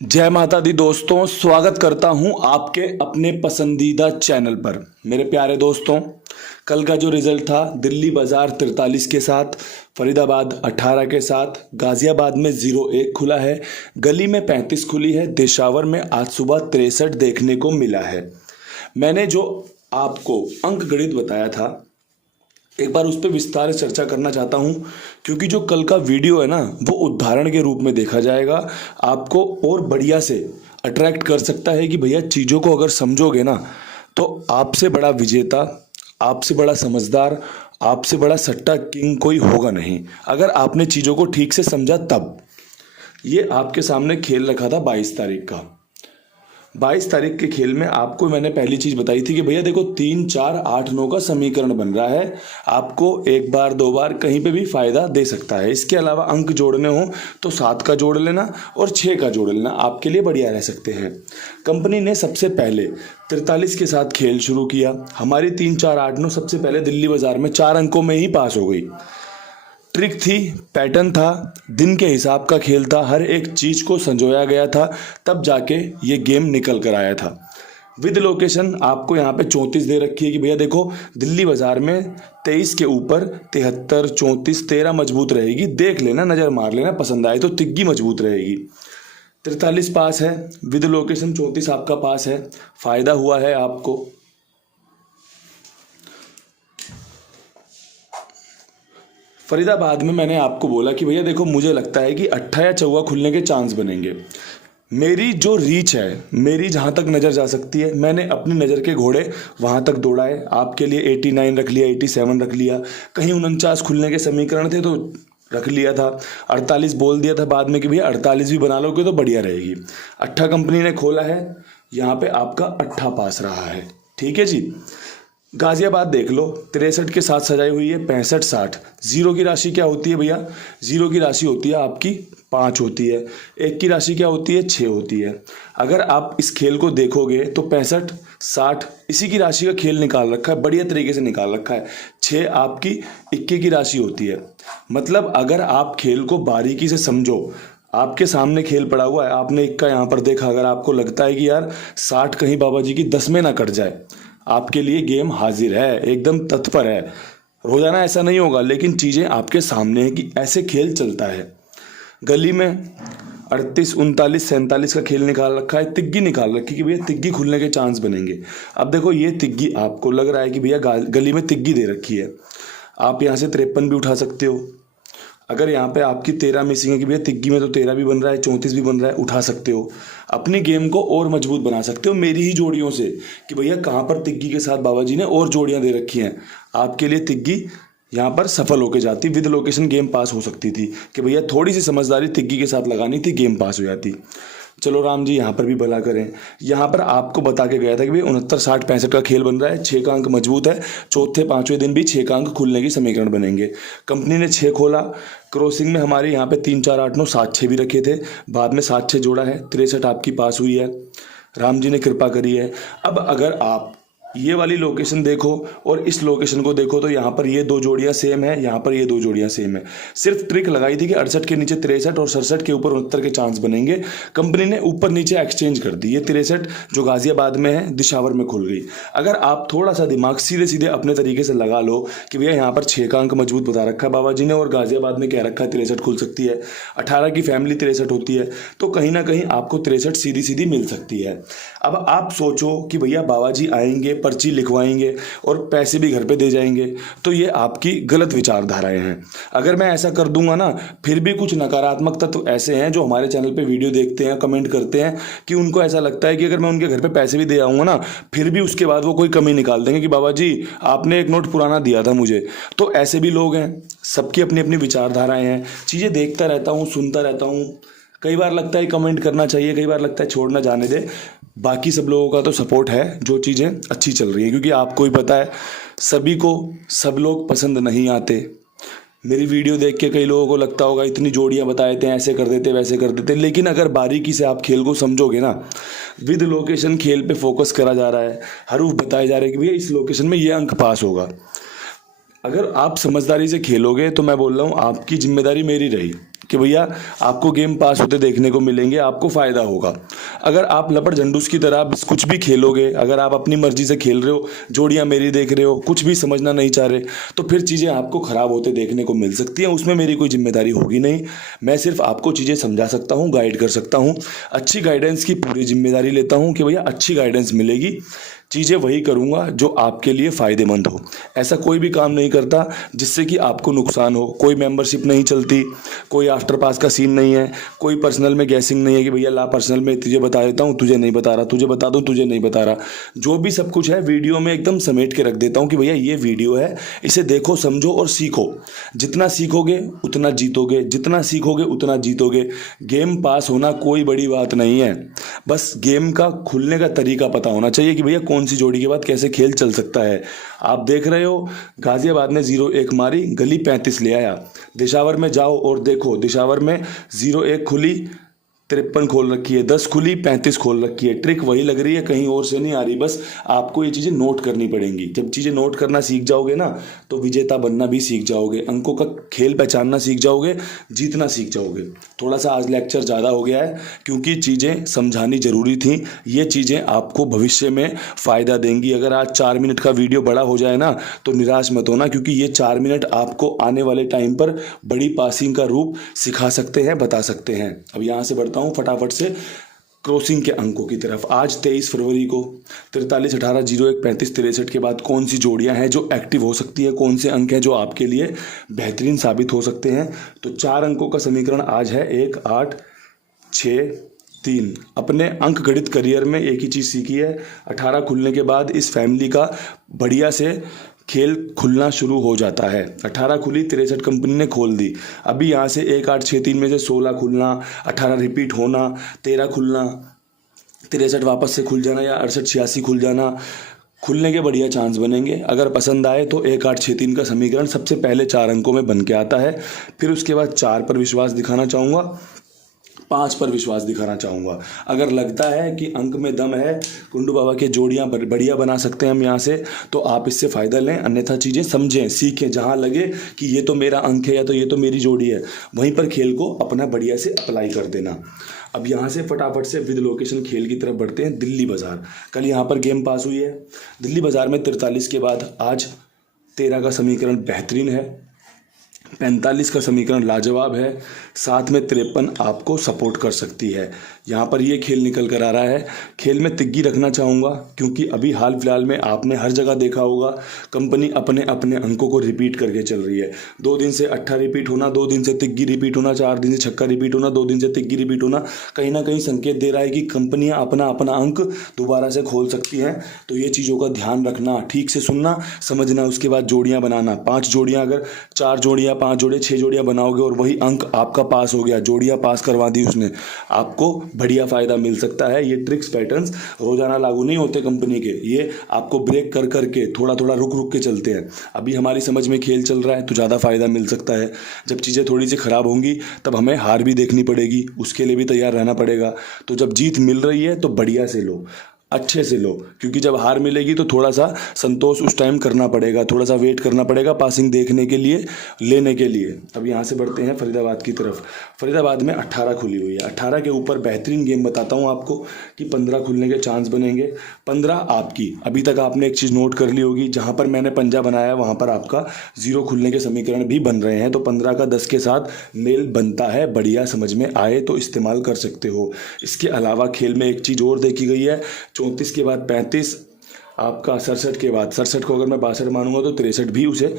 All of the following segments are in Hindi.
जय माता दी दोस्तों, स्वागत करता हूं आपके अपने पसंदीदा चैनल पर। मेरे प्यारे दोस्तों, कल का जो रिजल्ट था दिल्ली बाजार 43 के साथ, फरीदाबाद 18 के साथ, गाजियाबाद में 0-1 खुला है, गली में 35 खुली है, देशावर में आज सुबह 63 देखने को मिला है। मैंने जो आपको अंक गणित बताया था, एक बार उस पर विस्तार से चर्चा करना चाहता हूं, क्योंकि जो कल का वीडियो है ना, वो उदाहरण के रूप में देखा जाएगा, आपको और बढ़िया से अट्रैक्ट कर सकता है कि भैया चीज़ों को अगर समझोगे ना तो आपसे बड़ा विजेता, आपसे बड़ा समझदार, आपसे बड़ा सट्टा किंग कोई होगा नहीं, अगर आपने चीज़ों को ठीक से समझा तब। ये आपके सामने खेल रखा था 22 तारीख का। 22 तारीख के खेल में आपको मैंने पहली चीज बताई थी कि भैया देखो 3, 4, 8, 9 का समीकरण बन रहा है, आपको एक बार दो बार कहीं पे भी फायदा दे सकता है। इसके अलावा अंक जोड़ने हो तो 7 का जोड़ लेना और 6 का जोड़ लेना, आपके लिए बढ़िया रह सकते हैं। कंपनी ने सबसे पहले 43 के साथ खेल शुरू किया। हमारी 3, 4, 8, 9 सबसे पहले दिल्ली बाजार में 4 अंकों में ही पास हो गई। ट्रिक थी, पैटर्न था, दिन के हिसाब का खेल था, हर एक चीज को संजोया गया था, तब जाके ये गेम निकल कर आया था। विद लोकेशन आपको यहाँ पे 34 दे रखी है कि भैया देखो दिल्ली बाजार में 23 के ऊपर 73, 34, 13 मजबूत रहेगी, देख लेना, नजर मार लेना, पसंद आए तो तिग्गी मजबूत रहेगी। 43 पास है, विद लोकेशन 34 आपका पास है, फायदा हुआ है आपको। फरीदाबाद में मैंने आपको बोला कि भैया देखो मुझे लगता है कि 8 या चौवा खुलने के चांस बनेंगे। मेरी जो रीच है, मेरी जहाँ तक नज़र जा सकती है, मैंने अपनी नज़र के घोड़े वहाँ तक दौड़ाए। आपके लिए 89 रख लिया, 87 रख लिया, कहीं 49 खुलने के समीकरण थे तो रख लिया था, 48 बोल दिया था बाद में कि भैया 48 भी बना लोगे तो बढ़िया रहेगी। 8 कंपनी ने खोला है, यहाँ पे आपका 8 पास रहा है, ठीक है जी। गाजियाबाद देख लो, 63 के साथ सजाई हुई है, 65, 60। जीरो की राशि क्या होती है भैया? जीरो की राशि होती है आपकी 5 होती है, 1 की राशि क्या होती है? 6 होती है। अगर आप इस खेल को देखोगे तो 65, 60 इसी की राशि का खेल निकाल रखा है, बढ़िया तरीके से निकाल रखा है। 6 आपकी इक्के की राशि होती है। मतलब अगर आप खेल को बारीकी से समझो, आपके सामने खेल पड़ा हुआ है, आपने इक्का यहाँ पर देखा, अगर आपको लगता है कि यार 60 कहीं बाबा जी की 10 में ना कट जाए, आपके लिए गेम हाजिर है, एकदम तत्पर है। रोजाना ऐसा नहीं होगा, लेकिन चीजें आपके सामने है कि ऐसे खेल चलता है। गली में 38, 39, 47 का खेल निकाल रखा है, तिग्गी निकाल रखी कि भैया तिग्गी खुलने के चांस बनेंगे। अब देखो ये तिग्गी आपको लग रहा है कि भैया गली में तिग्गी दे रखी है, आप यहाँ से 53 भी उठा सकते हो। अगर यहाँ पे आपकी 13 मिसिंग है कि भैया तिग्गी में तो 13 भी बन रहा है, 34 भी बन रहा है, उठा सकते हो। अपनी गेम को और मजबूत बना सकते हो मेरी ही जोड़ियों से कि भैया कहाँ पर तिग्गी के साथ बाबा जी ने और जोड़ियां दे रखी हैं। आपके लिए तिग्गी यहाँ पर सफल होकर जाती, विद लोकेशन गेम पास हो सकती थी कि भैया थोड़ी सी समझदारी तिग्गी के साथ लगानी थी, गेम पास हो जाती। चलो राम जी यहाँ पर भी भला करें। यहाँ पर आपको बता के गया था कि भाई 69, 60, 65 का खेल बन रहा है, 6 का अंक मजबूत है, चौथे पांचवें दिन भी 6 का अंक खुलने की समीकरण बनेंगे। कंपनी ने 6 खोला, क्रॉसिंग में हमारे यहाँ पे 3, 4, 8, 9, 7, 6 भी रखे थे, बाद में 7, 6 जोड़ा है, 63 आपकी पास हुई है, राम जी ने कृपा करी है। अब अगर आप ये वाली लोकेशन देखो और इस लोकेशन को देखो तो यहाँ पर ये 2 जोड़ियां सेम है, यहाँ पर ये 2 जोड़ियां सेम है। सिर्फ ट्रिक लगाई थी कि 68 के नीचे 63 और 67 के ऊपर 69 के चांस बनेंगे। कंपनी ने ऊपर नीचे एक्सचेंज कर दी, ये 63 जो गाजियाबाद में है दिशावर में खुल गई। अगर आप थोड़ा सा दिमाग सीधे सीधे अपने तरीके से लगा लो कि भैया यहाँ पर 6 का अंक मजबूत बता रखा है बाबा जी ने और गाजियाबाद में क्या रखा है 63 खुल सकती है, 18 की फैमिली 63 होती है, तो कहीं ना कहीं आपको 63 सीधी सीधी मिल सकती है। अब आप सोचो कि भैया बाबा जी आएंगे, पर्ची लिखवाएंगे और पैसे भी घर पे दे जाएंगे, तो ये आपकी गलत विचारधाराएं हैं। अगर मैं ऐसा कर दूंगा ना, फिर भी कुछ नकारात्मक तत्व ऐसे हैं जो हमारे चैनल पे वीडियो देखते हैं, कमेंट करते हैं कि उनको ऐसा लगता है कि अगर मैं उनके घर पे पैसे भी दे आऊंगा ना, फिर भी उसके बाद वो कोई कमी निकाल देंगे कि बाबा जी आपने एक नोट पुराना दिया था मुझे। तो ऐसे भी लोग हैं, सबकी अपनी अपनी विचारधाराएं हैं। चीज़ें देखता रहता हूँ, सुनता रहता हूँ, कई बार लगता है कमेंट करना चाहिए, कई बार लगता है छोड़ना, जाने दे। बाकी सब लोगों का तो सपोर्ट है, जो चीज़ें अच्छी चल रही हैं, क्योंकि आपको ही पता है सभी को सब लोग पसंद नहीं आते। मेरी वीडियो देख के कई लोगों को लगता होगा इतनी जोड़ियां बताए थे, ऐसे कर देते वैसे कर देते, लेकिन अगर बारीकी से आप खेल को समझोगे ना, विद लोकेशन खेल पे फोकस करा जा रहा है, हरूफ बताए जा रहे हैं कि भैया इस लोकेशन में ये अंक पास होगा। अगर आप समझदारी से खेलोगे तो मैं बोल रहा हूँ आपकी जिम्मेदारी मेरी रही, कि भैया आपको गेम पास होते देखने को मिलेंगे, आपको फ़ायदा होगा। अगर आप लपड़ झंडूस की तरह बस कुछ भी खेलोगे, अगर आप अपनी मर्जी से खेल रहे हो, जोड़ियाँ मेरी देख रहे हो, कुछ भी समझना नहीं चाह रहे, तो फिर चीज़ें आपको ख़राब होते देखने को मिल सकती हैं। उसमें मेरी कोई जिम्मेदारी होगी नहीं। मैं सिर्फ आपको चीज़ें समझा सकता हूँ, गाइड कर सकता हूँ। अच्छी गाइडेंस की पूरी जिम्मेदारी लेता हूँ कि भैया अच्छी गाइडेंस मिलेगी, चीज़ें वही करूँगा जो आपके लिए फ़ायदेमंद हो। ऐसा कोई भी काम नहीं करता जिससे कि आपको नुकसान हो। कोई मेंबरशिप नहीं चलती, कोई आफ्टर पास का सीन नहीं है, कोई पर्सनल में गैसिंग नहीं है कि भैया ला पर्सनल में तुझे बता देता हूँ, तुझे नहीं बता रहा, तुझे बता दूँ, तुझे नहीं बता रहा। जो भी सब कुछ है वीडियो में एकदम समेट के रख देता हूँ कि भैया ये वीडियो है, इसे देखो, समझो और सीखो। जितना सीखोगे उतना जीतोगे, जितना सीखोगे उतना जीतोगे। गेम पास होना कोई बड़ी बात नहीं है, बस गेम का खुलने का तरीका पता होना चाहिए कि भैया कौन सी जोड़ी के बाद कैसे खेल चल सकता है। आप देख रहे हो गाजियाबाद ने 0-1 मारी, गली 35 ले आया। दिशावर में जाओ और देखो, दिशावर में 0-1 खुली, 53 खोल रखी है, 10 खुली, 35 खोल रखी है। ट्रिक वही लग रही है, कहीं और से नहीं आ रही। बस आपको ये चीज़ें नोट करनी पड़ेंगी। जब चीज़ें नोट करना सीख जाओगे ना, तो विजेता बनना भी सीख जाओगे, अंकों का खेल पहचानना सीख जाओगे, जीतना सीख जाओगे। थोड़ा सा आज लेक्चर ज़्यादा हो गया है क्योंकि चीज़ें समझानी ज़रूरी थी। ये चीज़ें आपको भविष्य में फ़ायदा देंगी। अगर आज 4 मिनट का वीडियो बड़ा हो जाए ना, तो निराश मत होना, क्योंकि ये 4 मिनट आपको आने वाले टाइम पर बड़ी पासिंग का रूप सिखा सकते हैं, बता सकते हैं। अब यहाँ से बढ़ता हूँ फटाफट से क्रॉसिंग के अंकों की तरफ। आज 23 फरवरी को 43, 18, 01, 35, 63 के बाद कौन सी जोड़ियां हैं जो एक्टिव हो सकती है, कौन से अंक हैं जो आपके लिए बेहतरीन साबित हो सकते हैं। तो 4 अंकों का समीकरण आज है 1, 8, 6, 3। अपने अंक गणित करियर में एक ही चीज़ सीखी है, 18 खुलने के बाद इस फैमिली का बढ़िया से खेल खुलना शुरू हो जाता है। 18 खुली, 63 कंपनी ने खोल दी। अभी यहाँ से 1, 8, 6, 3 में से 16 खुलना, 18 रिपीट होना, 13 खुलना, 63 वापस से खुल जाना, या 68, 86 खुल जाना, खुलने के बढ़िया चांस बनेंगे। अगर पसंद आए तो 1, 8, 6, 3 का समीकरण सबसे पहले 4 अंकों में बन के आता है। फिर उसके बाद 4 पर विश्वास दिखाना चाहूँगा, 5 पर विश्वास दिखाना चाहूँगा। अगर लगता है कि अंक में दम है, कुंडू बाबा के जोड़ियाँ बढ़िया बना सकते हैं हम यहाँ से, तो आप इससे फ़ायदा लें। अन्यथा चीज़ें समझें, सीखें। जहाँ लगे कि ये तो मेरा अंक है या तो ये तो मेरी जोड़ी है, वहीं पर खेल को अपना बढ़िया से अप्लाई कर देना। अब यहाँ से फटाफट से विद लोकेशन खेल की तरफ बढ़ते हैं। दिल्ली बाज़ार, कल यहाँ पर गेम पास हुई है। दिल्ली बाज़ार में 43 के बाद आज 13 का समीकरण बेहतरीन है, 45 का समीकरण लाजवाब है, साथ में 53 आपको सपोर्ट कर सकती है। यहाँ पर ये खेल निकल कर आ रहा है। खेल में तिग्गी रखना चाहूँगा, क्योंकि अभी हाल फिलहाल में आपने हर जगह देखा होगा कंपनी अपने अपने अंकों को रिपीट करके चल रही है। 2 दिन से 8 रिपीट होना, 2 दिन से तिग्गी रिपीट होना, 4 दिन से छक्का रिपीट होना, 2 दिन से तिग्गी रिपीट होना, कहीं ना कहीं संकेत दे रहा है कि कंपनियाँ अपना अपना अंक दोबारा से खोल सकती हैं। तो ये चीज़ों का ध्यान रखना, ठीक से सुनना, समझना, उसके बाद जोड़ियाँ बनाना। 5 जोड़ियाँ, अगर 4 जोड़ियाँ, 5 जोड़े, 6 जोड़ियाँ बनाओगे और वही अंक आपका पास हो गया, जोड़ियाँ पास करवा दी उसने, आपको बढ़िया फ़ायदा मिल सकता है। ये ट्रिक्स पैटर्न्स रोज़ाना लागू नहीं होते कंपनी के, ये आपको ब्रेक कर करके थोड़ा थोड़ा रुक रुक के चलते हैं। अभी हमारी समझ में खेल चल रहा है तो ज़्यादा फ़ायदा मिल सकता है। जब चीज़ें थोड़ी सी ख़राब होंगी तब हमें हार भी देखनी पड़ेगी, उसके लिए भी तैयार रहना पड़ेगा। तो जब जीत मिल रही है तो बढ़िया से लो, अच्छे से लो, क्योंकि जब हार मिलेगी तो थोड़ा सा संतोष उस टाइम करना पड़ेगा, थोड़ा सा वेट करना पड़ेगा पासिंग देखने के लिए, लेने के लिए। अब यहाँ से बढ़ते हैं फरीदाबाद की तरफ। फरीदाबाद में 18 खुली हुई है। 18 के ऊपर बेहतरीन गेम बताता हूँ आपको कि 15 खुलने के चांस बनेंगे। 15 आपकी, अभी तक आपने एक चीज़ नोट कर ली होगी, जहाँ पर मैंने पंजा बनाया वहाँ पर आपका 0 खुलने के समीकरण भी बन रहे हैं। तो 15 का 10 के साथ मेल बनता है, बढ़िया समझ में आए तो इस्तेमाल कर सकते हो। इसके अलावा खेल में एक चीज़ और देखी गई है, 34 के बाद 35, आपका 67 के बाद 67 को अगर मैं 62 मानूंगा तो 63 भी उसे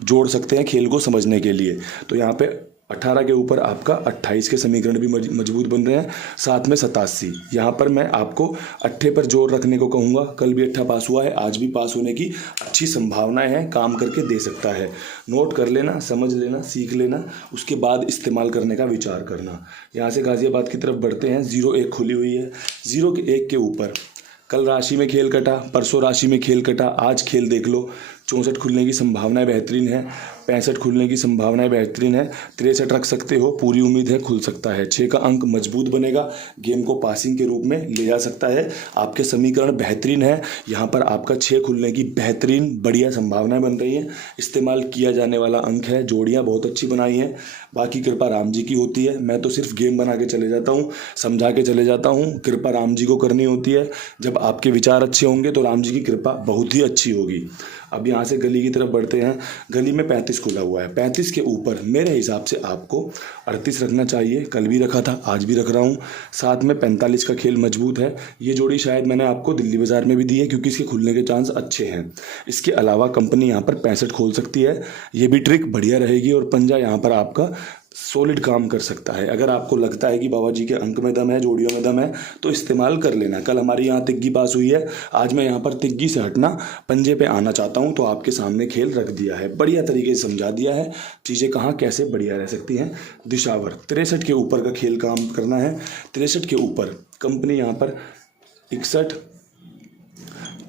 जोड़ सकते हैं खेल को समझने के लिए। तो यहाँ पे 18 के ऊपर आपका 28 के समीकरण भी मजबूत बन रहे हैं, साथ में 87। यहाँ पर मैं आपको अट्ठे पर जोर रखने को कहूँगा। कल भी अट्ठा पास हुआ है, आज भी पास होने की अच्छी संभावनाएं हैं, काम करके दे सकता है। नोट कर लेना, समझ लेना, सीख लेना, उसके बाद इस्तेमाल करने का विचार करना। यहाँ से गाजियाबाद की तरफ बढ़ते हैं। 0-1 खुली हुई है। 0-1 के ऊपर कल राशि में खेल कटा, परसों राशि में खेल कटा, आज खेल देख लो। 64 खुलने की संभावनाएं बेहतरीन है, 65 खुलने की संभावनाएं बेहतरीन है, 63 रख सकते हो, पूरी उम्मीद है खुल सकता है। 6 का अंक मजबूत बनेगा, गेम को पासिंग के रूप में ले जा सकता है। आपके समीकरण बेहतरीन है, यहाँ पर आपका 6 खुलने की बेहतरीन बढ़िया संभावनाएं बन रही हैं। इस्तेमाल किया जाने वाला अंक है, जोड़ियाँ बहुत अच्छी बनाई हैं, बाकी कृपा राम जी की होती है। मैं तो सिर्फ गेम बना के चले जाता हूँ, समझा के चले जाता हूँ, कृपा राम जी को करनी होती है। जब आपके विचार अच्छे होंगे तो राम जी की कृपा बहुत ही अच्छी होगी। अब यहाँ से गली की तरफ बढ़ते हैं। गली में 35 खुला हुआ है, 35 के ऊपर मेरे हिसाब से आपको 38 रखना चाहिए। कल भी रखा था, आज भी रख रहा हूँ। साथ में 45 का खेल मजबूत है। ये जोड़ी शायद मैंने आपको दिल्ली बाजार में भी दी है क्योंकि इसके खुलने के चांस अच्छे हैं। इसके अलावा कंपनी यहाँ पर 65 खोल सकती है, ये भी ट्रिक बढ़िया रहेगी और पंजा यहाँ पर आपका सॉलिड काम कर सकता है। अगर आपको लगता है कि बाबा जी के अंक में दम है, जोड़ियों में दम है, तो इस्तेमाल कर लेना। कल हमारी यहाँ तिग्गी पास हुई है, आज मैं यहाँ पर तिग्गी से हटना पंजे पे आना चाहता हूँ, तो आपके सामने खेल रख दिया है, बढ़िया तरीके से समझा दिया है चीज़ें कहाँ कैसे बढ़िया रह सकती हैं। दिशावर 63 के ऊपर का खेल काम करना है। 63 के ऊपर कंपनी यहाँ पर 61,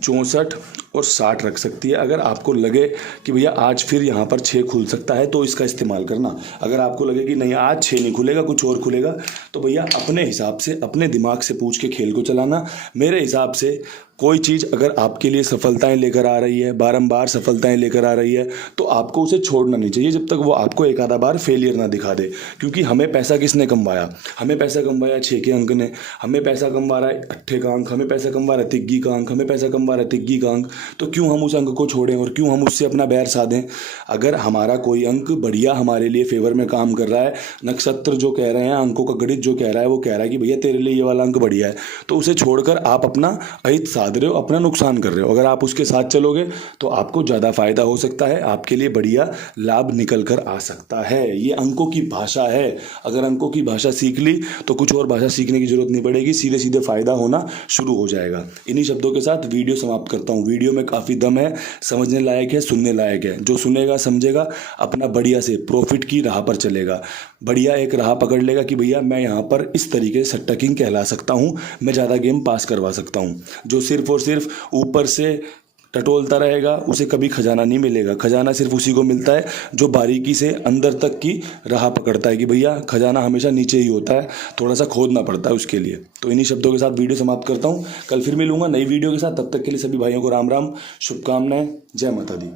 64 और 60 रख सकती है। अगर आपको लगे कि भैया आज फिर यहाँ पर 6 खुल सकता है तो इसका इस्तेमाल करना। अगर आपको लगे कि नहीं आज 6 नहीं खुलेगा, कुछ और खुलेगा, तो भैया अपने हिसाब से अपने दिमाग से पूछ के खेल को चलाना। मेरे हिसाब से कोई चीज़ अगर आपके लिए सफलताएं लेकर आ रही है, बारंबार सफलताएं लेकर आ रही है, तो आपको उसे छोड़ना नहीं चाहिए जब तक वो आपको एक आधा बार फेलियर ना दिखा दे। क्योंकि हमें पैसा किसने कमवाया? हमें पैसा कमवाया 6 के अंक ने, हमें पैसा कमवा रहा है 8 का अंक, हमें पैसा कमवा रहा है तिग्गी का अंक, हमें पैसा कमवा रहा है तिग्गी का अंक। तो क्यों हम उस अंक को छोड़ें और क्यों हम उससे अपना बैर साधें? अगर हमारा कोई अंक बढ़िया हमारे लिए फेवर में काम कर रहा है, नक्षत्र जो कह रहे हैं, अंकों का गणित जो कह रहा है, वो कह रहा है कि भैया तेरे लिए ये वाला अंक बढ़िया है, तो उसे छोड़कर आप अपना अहित साध रहे हो, अपना नुकसान कर रहे हो। अगर आप उसके साथ चलोगे तो आपको ज़्यादा फायदा हो सकता है, आपके लिए बढ़िया लाभ निकल कर आ सकता है। ये अंकों की भाषा है, अगर अंकों की भाषा सीख ली तो कुछ और भाषा सीखने की जरूरत नहीं पड़ेगी, सीधे सीधे फायदा होना शुरू हो जाएगा। इन्हीं शब्दों के साथ वीडियो समाप्त करता हूँ। वीडियो में काफ़ी दम है, समझने लायक है, सुनने लायक है। जो सुनेगा समझेगा, अपना बढ़िया से प्रॉफिट की राह पर चलेगा, बढ़िया एक राह पकड़ लेगा कि भैया मैं यहाँ पर इस तरीके से सट्टा किंग कहला सकता हूँ, मैं ज़्यादा गेम पास करवा सकता हूँ। जो सिर्फ और सिर्फ ऊपर से टटोलता रहेगा उसे कभी खजाना नहीं मिलेगा। खजाना सिर्फ उसी को मिलता है जो बारीकी से अंदर तक की राह पकड़ता है कि भैया खजाना हमेशा नीचे ही होता है, थोड़ा सा खोदना पड़ता है उसके लिए। तो इन्हीं शब्दों के साथ वीडियो समाप्त करता हूँ। कल फिर मिलूंगा नई वीडियो के साथ, तब तक के लिए सभी भाइयों को राम राम, शुभकामनाएं, जय माता दी।